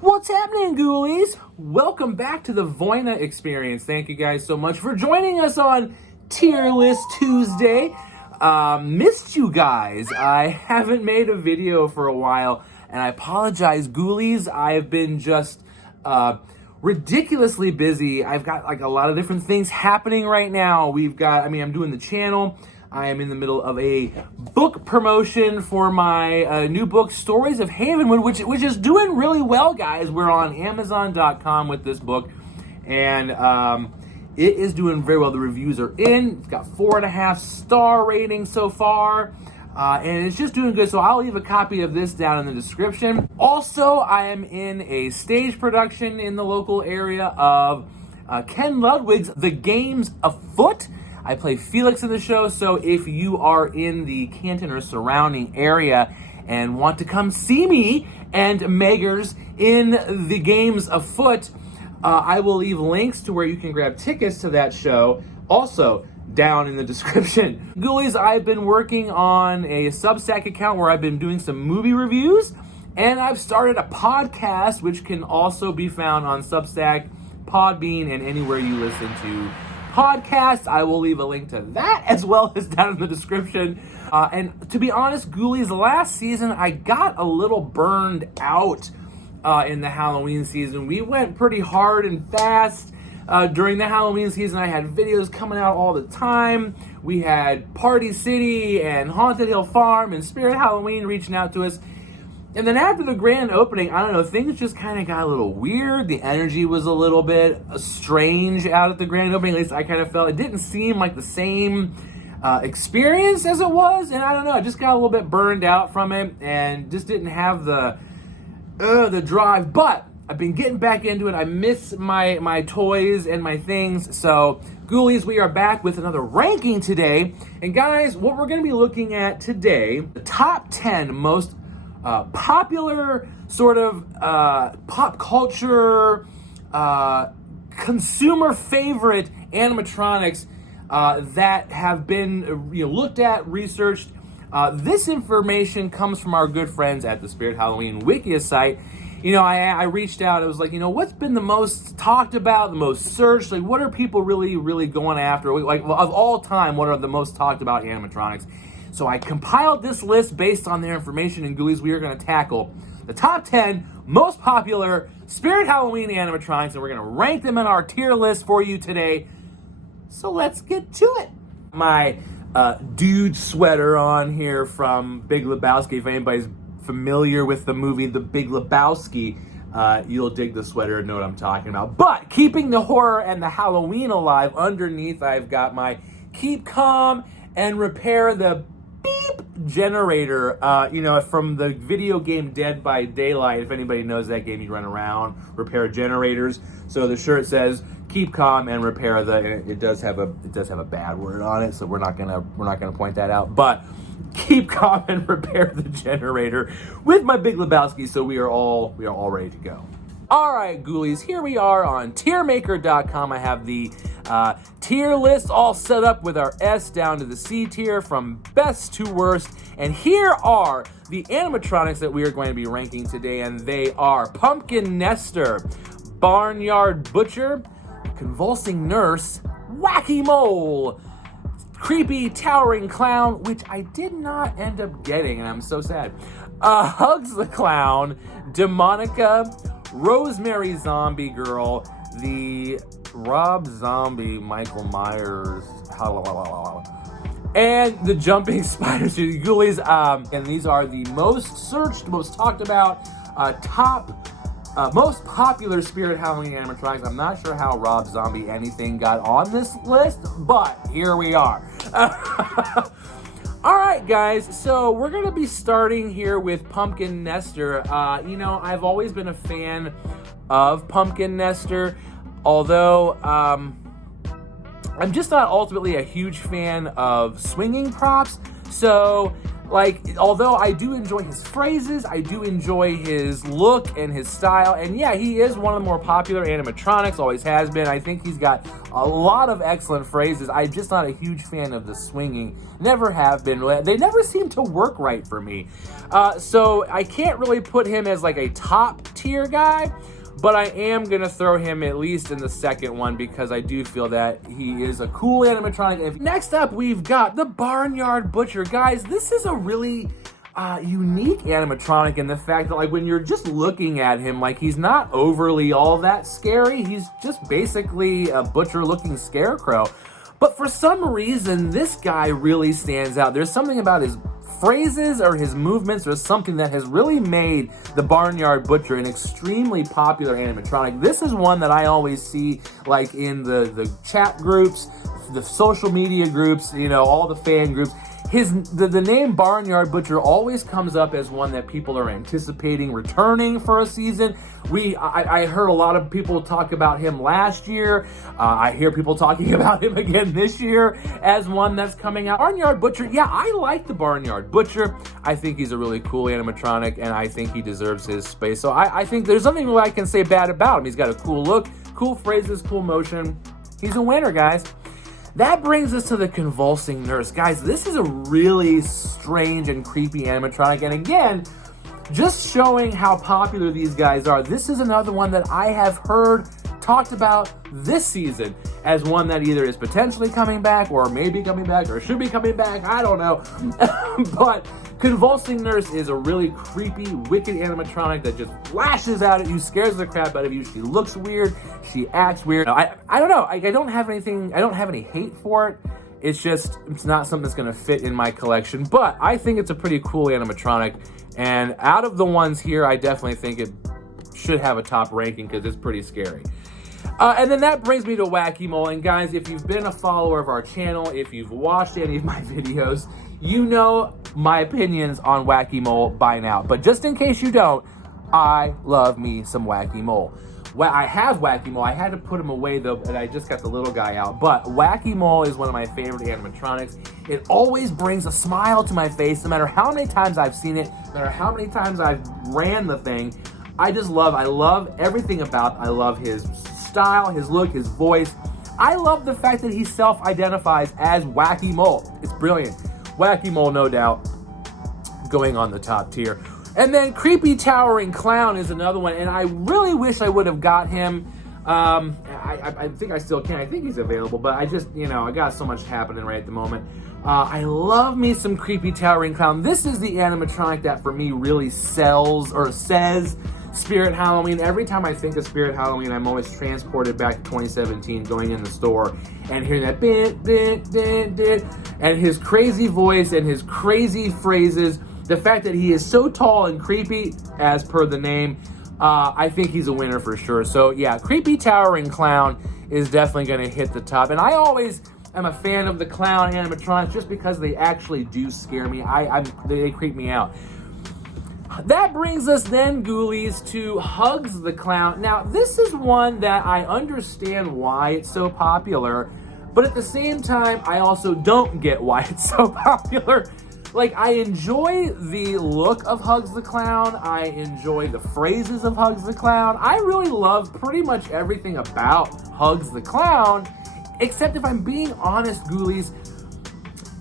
What's happening, ghoulies? Welcome back to the Voina experience. Thank you guys so much for joining us on Tier List Tuesday. Missed you guys. I haven't made a video for a while, and I apologize, ghoulies. I've been just ridiculously busy. I've got like a lot of different things happening right now. I'm doing the channel. I am in the middle of a book promotion for my new book, Stories of Havenwood, which is doing really well, guys. We're on Amazon.com with this book, and it is doing very well. The reviews are in. It's got 4.5 star rating so far, and it's just doing good. So I'll leave a copy of this down in the description. Also, I am in a stage production in the local area of Ken Ludwig's The Game's Afoot. I play Felix in the show, so if you are in the Canton or surrounding area and want to come see me and Meggers in The Game's Afoot, I will leave links to where you can grab tickets to that show also down in the description. Ghoulies, I've been working on a Substack account where I've been doing some movie reviews, and I've started a podcast which can also be found on Substack, Podbean, and anywhere you listen to podcasts. I will leave a link to that as well as down in the description. And to be honest, Ghoulies, last season I got a little burned out in the Halloween season. We went pretty hard and fast during the Halloween season. I had videos coming out all the time. We had Party City and Haunted Hill Farm and Spirit Halloween reaching out to us. And then after the grand opening, I don't know, things just kind of got a little weird. The energy was a little bit strange out at the grand opening. At least I kind of felt it didn't seem like the same experience as it was. And I don't know, I just got a little bit burned out from it and just didn't have the drive. But I've been getting back into it. I miss my toys and my things. So, Ghoulies, we are back with another ranking today. And guys, what we're going to be looking at today, the top 10 most popular sort of pop culture, consumer favorite animatronics that have been looked at, researched. This information comes from our good friends at the Spirit Halloween Wikia site. I reached out. I was like, what's been the most talked about, the most searched? Like, what are people really going after? Like, of all time, what are the most talked about animatronics? So I compiled this list based on their information, and Ghoulies, we are going to tackle the top 10 most popular Spirit Halloween animatronics, and we're going to rank them in our tier list for you today. So let's get to it. My dude sweater on here from Big Lebowski. If anybody's familiar with the movie The Big Lebowski, you'll dig the sweater and know what I'm talking about. But keeping the horror and the Halloween alive, underneath I've got my Keep Calm and Repair the generator, from the video game Dead by Daylight. If anybody knows that game, you run around, repair generators. So the shirt says keep calm and repair the, and it does have a bad word on it, so we're not gonna point that out. But keep calm and repair the generator with my Big Lebowski, so we are all ready to go. All right, Ghoulies, here we are on tiermaker.com. I have the tier list all set up with our S down to the C tier from best to worst. And here are the animatronics that we are going to be ranking today, and they are Pumpkin Nester, Barnyard Butcher, Convulsing Nurse, Wacky Mole, Creepy Towering Clown, which I did not end up getting, and I'm so sad, Hugs the Clown, Demonica, Rosemary Zombie Girl, the Rob Zombie Michael Myers, and the Jumping Spider Suit. Ghoulies, and these are the most searched, most talked about, most popular Spirit Halloween animatronics. I'm not sure how Rob Zombie anything got on this list, but here we are. All right, guys, so we're going to be starting here with Pumpkin Nester. I've always been a fan of Pumpkin Nester, although I'm just not ultimately a huge fan of swinging props. So, like, although I do enjoy his phrases, I do enjoy his look and his style, and yeah, he is one of the more popular animatronics, always has been. I think he's got a lot of excellent phrases. I'm just not a huge fan of the swinging. Never have been. They never seem to work right for me. So I can't really put him as like a top tier guy, but I am going to throw him at least in the second one because I do feel that he is a cool animatronic. Next up, we've got the Barnyard Butcher. Guys, this is a really unique animatronic in the fact that, like, when you're just looking at him, like, he's not overly all that scary. He's just basically a butcher-looking scarecrow. But for some reason, this guy really stands out. There's something about his phrases or his movements or something that has really made the Barnyard Butcher an extremely popular animatronic. This is one that I always see, like, in the chat groups, the social media groups, you know, all the fan groups. The name Barnyard Butcher always comes up as one that people are anticipating returning for a season. I heard a lot of people talk about him last year. I hear people talking about him again this year as one that's coming out. Barnyard Butcher, yeah, I like the Barnyard Butcher. I think he's a really cool animatronic, and I think he deserves his space. So I think there's nothing really I can say bad about him. He's got a cool look, cool phrases, cool motion. He's a winner, guys. That brings us to the Convulsing Nurse. Guys, this is a really strange and creepy animatronic. And again, just showing how popular these guys are. This is another one that I have heard talked about this season as one that either is potentially coming back or maybe coming back or should be coming back. I don't know. But Convulsing Nurse is a really creepy, wicked animatronic that just flashes out at you, scares the crap out of you. She looks weird. She acts weird. I don't know. I don't have anything. I don't have any hate for it. It's just, it's not something that's going to fit in my collection. But I think it's a pretty cool animatronic. And out of the ones here, I definitely think it should have a top ranking because it's pretty scary. And then that brings me to Wacky Mole. And guys, if you've been a follower of our channel, if you've watched any of my videos, you know my opinions on Wacky Mole by now. But just in case you don't, I love me some Wacky Mole. Well, I have Wacky Mole. I had to put him away though, and I just got the little guy out. But Wacky Mole is one of my favorite animatronics. It always brings a smile to my face, no matter how many times I've seen it, no matter how many times I've ran the thing. I love everything about it. I love his style, his look, his voice. I love the fact that he self-identifies as Wacky Mole. It's brilliant. Wacky Mole, no doubt, going on the top tier. And then Creepy Towering Clown is another one, and I really wish I would have got him. I think I still can. I think he's available, but I just, you know, I got so much happening right at the moment. I love me some Creepy Towering Clown. This is the animatronic that for me really sells or says Spirit Halloween. Every time I think of Spirit Halloween, I'm always transported back to 2017, going in the store and hearing that bit, and his crazy voice and his crazy phrases. The fact that he is so tall and creepy, as per the name, I think he's a winner for sure. So yeah, Creepy Towering Clown is definitely going to hit the top. And I always am a fan of the clown animatronics just because they actually do scare me. They creep me out. That brings us then, Ghoulies, to Hugs the Clown. Now, this is one that I understand why it's so popular, but at the same time, I also don't get why it's so popular. Like, I enjoy the look of Hugs the Clown. I enjoy the phrases of Hugs the Clown. I really love pretty much everything about Hugs the Clown, except if I'm being honest, Ghoulies,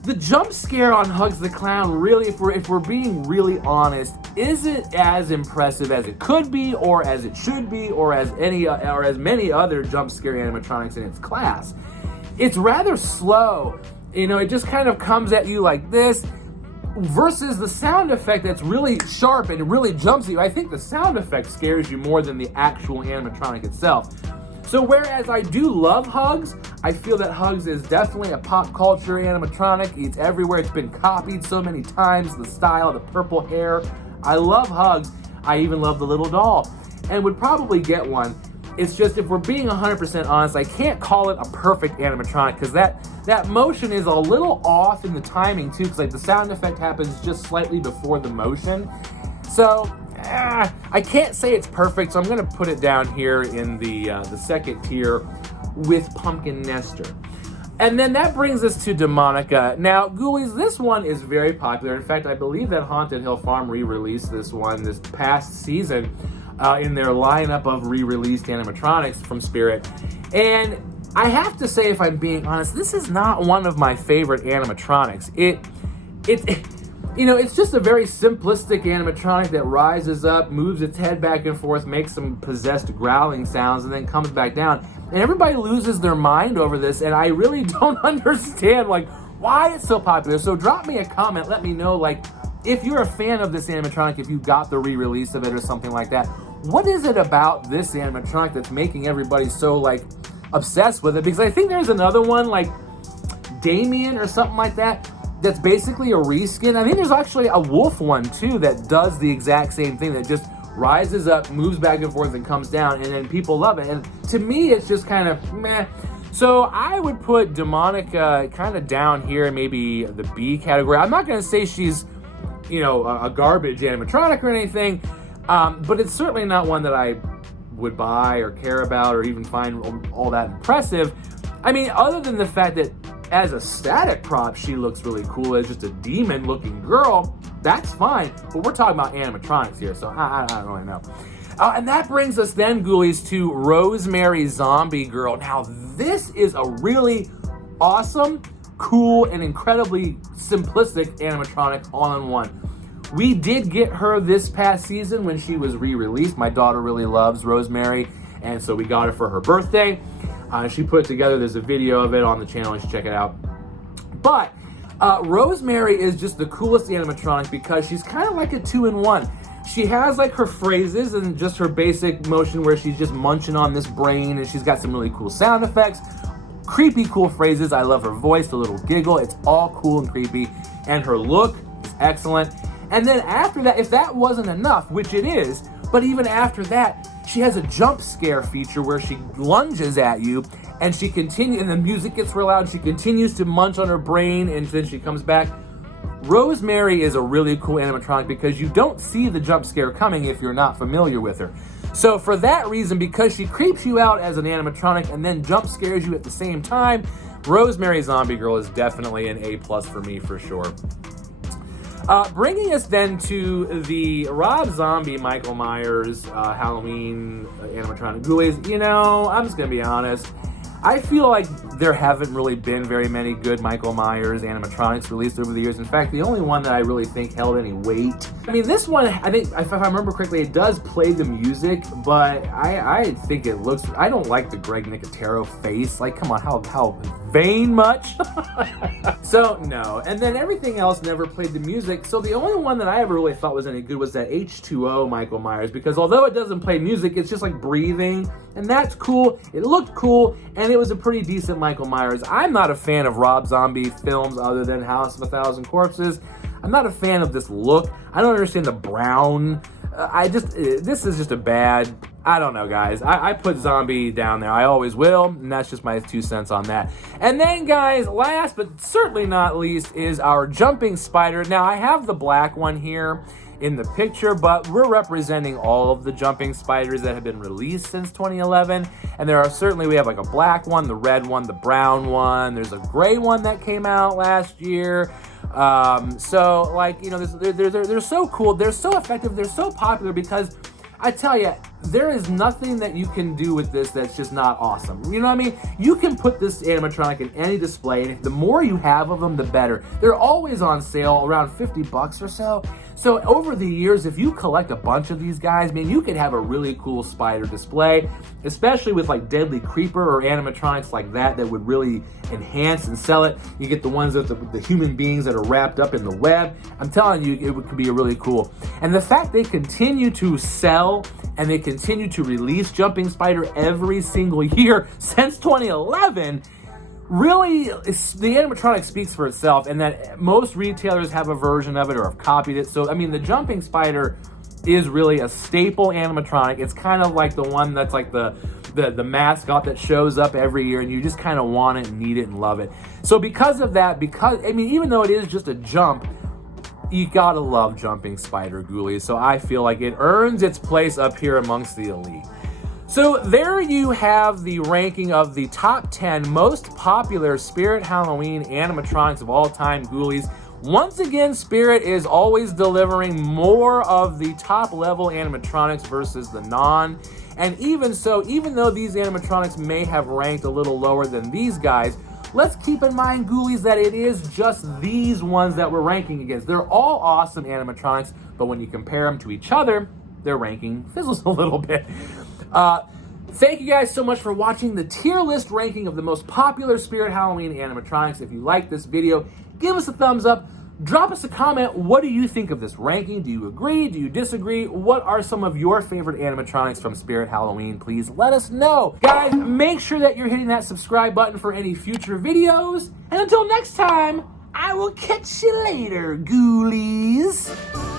the jump scare on Hugs the Clown really, if we're being really honest, isn't as impressive as it could be, or as it should be, or as many other jump scare animatronics in its class. It's rather slow. You know, it just kind of comes at you like this, versus the sound effect that's really sharp and it really jumps at you. I think the sound effect scares you more than the actual animatronic itself. So whereas I do love Hugs, I feel that Hugs is definitely a pop culture animatronic. It's everywhere. It's been copied so many times. The style, the purple hair. I love Hugs. I even love the little doll and would probably get one. It's just, if we're being 100% honest, I can't call it a perfect animatronic because that motion is a little off in the timing too, because like the sound effect happens just slightly before the motion. So I can't say it's perfect, so I'm going to put it down here in the second tier with Pumpkin Nester. And then that brings us to Demonica. Now, Ghoulies, this one is very popular. In fact, I believe that Haunted Hill Farm re-released this one this past season in their lineup of re-released animatronics from Spirit. And I have to say, if I'm being honest, this is not one of my favorite animatronics. It's just a very simplistic animatronic that rises up, moves its head back and forth, makes some possessed growling sounds, and then comes back down. And everybody loses their mind over this, and I really don't understand, like, why it's so popular. So drop me a comment, let me know, like, if you're a fan of this animatronic, if you got the re-release of it or something like that. What is it about this animatronic that's making everybody so, like, obsessed with it? Because I think there's another one, like Damien or something like that, that's basically a reskin. I think there's actually a wolf one too that does the exact same thing, that just rises up, moves back and forth, and comes down, and then people love it. And to me, it's just kind of meh. So I would put Demonica kind of down here, maybe the B category. I'm not going to say she's, a garbage animatronic or anything, but it's certainly not one that I would buy or care about or even find all that impressive. I mean, other than the fact that as a static prop, she looks really cool as just a demon-looking girl, that's fine. But we're talking about animatronics here, so I don't really know. And that brings us then, Ghoulies, to Rosemary Zombie Girl. Now, this is a really awesome, cool, and incredibly simplistic animatronic all-in-one. We did get her this past season when she was re-released. My daughter really loves Rosemary, and so we got her for her birthday. She put it together. There's a video of it on the channel. You should check it out. But Rosemary is just the coolest animatronic because she's kind of like a 2-in-1. She has like her phrases and just her basic motion where she's just munching on this brain, and she's got some really cool sound effects, creepy cool phrases. I love her voice, the little giggle. It's all cool and creepy. And her look is excellent. And then after that, if that wasn't enough, which it is, but even after that, she has a jump scare feature where she lunges at you, and she continues, and the music gets real loud, and she continues to munch on her brain, and then she comes back. Rosemary is a really cool animatronic because you don't see the jump scare coming if you're not familiar with her. So for that reason, because she creeps you out as an animatronic and then jump scares you at the same time, Rosemary Zombie Girl is definitely an A+ for me for sure. Bringing us then to the Rob Zombie Michael Myers Halloween animatronic Ghoulies. I'm just going to be honest. I feel like there haven't really been very many good Michael Myers animatronics released over the years. In fact, the only one that I really think held any weight. I mean, this one, I think, if I remember correctly, it does play the music, but I think it looks, I don't like the Greg Nicotero face. Like, come on, how vain much? So, no. And then everything else never played the music. So the only one that I ever really thought was any good was that H2O Michael Myers, because although it doesn't play music, it's just like breathing, and that's cool. It looked cool, and it was a pretty decent Michael Myers. I'm not a fan of Rob Zombie films other than House of a Thousand Corpses. I'm not a fan of this look. I don't understand the brown. This is just a bad, I don't know, guys. I put Zombie down there. I always will, and that's just my 2 cents on that. And then, guys, last but certainly not least is our Jumping Spider. Now, I have the black one here in the picture, but we're representing all of the Jumping Spiders that have been released since 2011. And there are certainly, we have like a black one, the red one, the brown one. There's a gray one that came out last year. So, like, they're so cool. They're so effective. They're so popular because I tell you, there is nothing that you can do with this that's just not awesome. You know what I mean? You can put this animatronic in any display, and the more you have of them, the better. They're always on sale, around $50 or so. So over the years, if you collect a bunch of these guys, man, you could have a really cool spider display, especially with like Deadly Creeper or animatronics like that would really enhance and sell it. You get the ones with the human beings that are wrapped up in the web. I'm telling you, it could be really cool. And the fact they continue to sell and they continue to release Jumping Spider every single year since 2011, really, the animatronic speaks for itself, and that most retailers have a version of it or have copied it. So, I mean, the Jumping Spider is really a staple animatronic. It's kind of like the one that's like the mascot that shows up every year, and you just kind of want it and need it and love it. So because of that, I mean, even though it is just a jump, you gotta love Jumping Spider, Ghoulies. So I feel like it earns its place up here amongst the elite. So there you have the ranking of the top 10 most popular Spirit Halloween animatronics of all time, Ghoulies. Once again, Spirit is always delivering more of the top level animatronics versus the non. And even so, even though these animatronics may have ranked a little lower than these guys, let's keep in mind, Ghoulies, that it is just these ones that we're ranking against. They're all awesome animatronics, but when you compare them to each other, their ranking fizzles a little bit. Thank you guys so much for watching the tier list ranking of the most popular Spirit Halloween animatronics. If you like this video, give us a thumbs up. Drop us a comment. What do you think of this ranking? Do you agree? Do you disagree? What are some of your favorite animatronics from Spirit Halloween? Please let us know. Guys, make sure that you're hitting that subscribe button for any future videos. And until next time, I will catch you later, Ghoulies.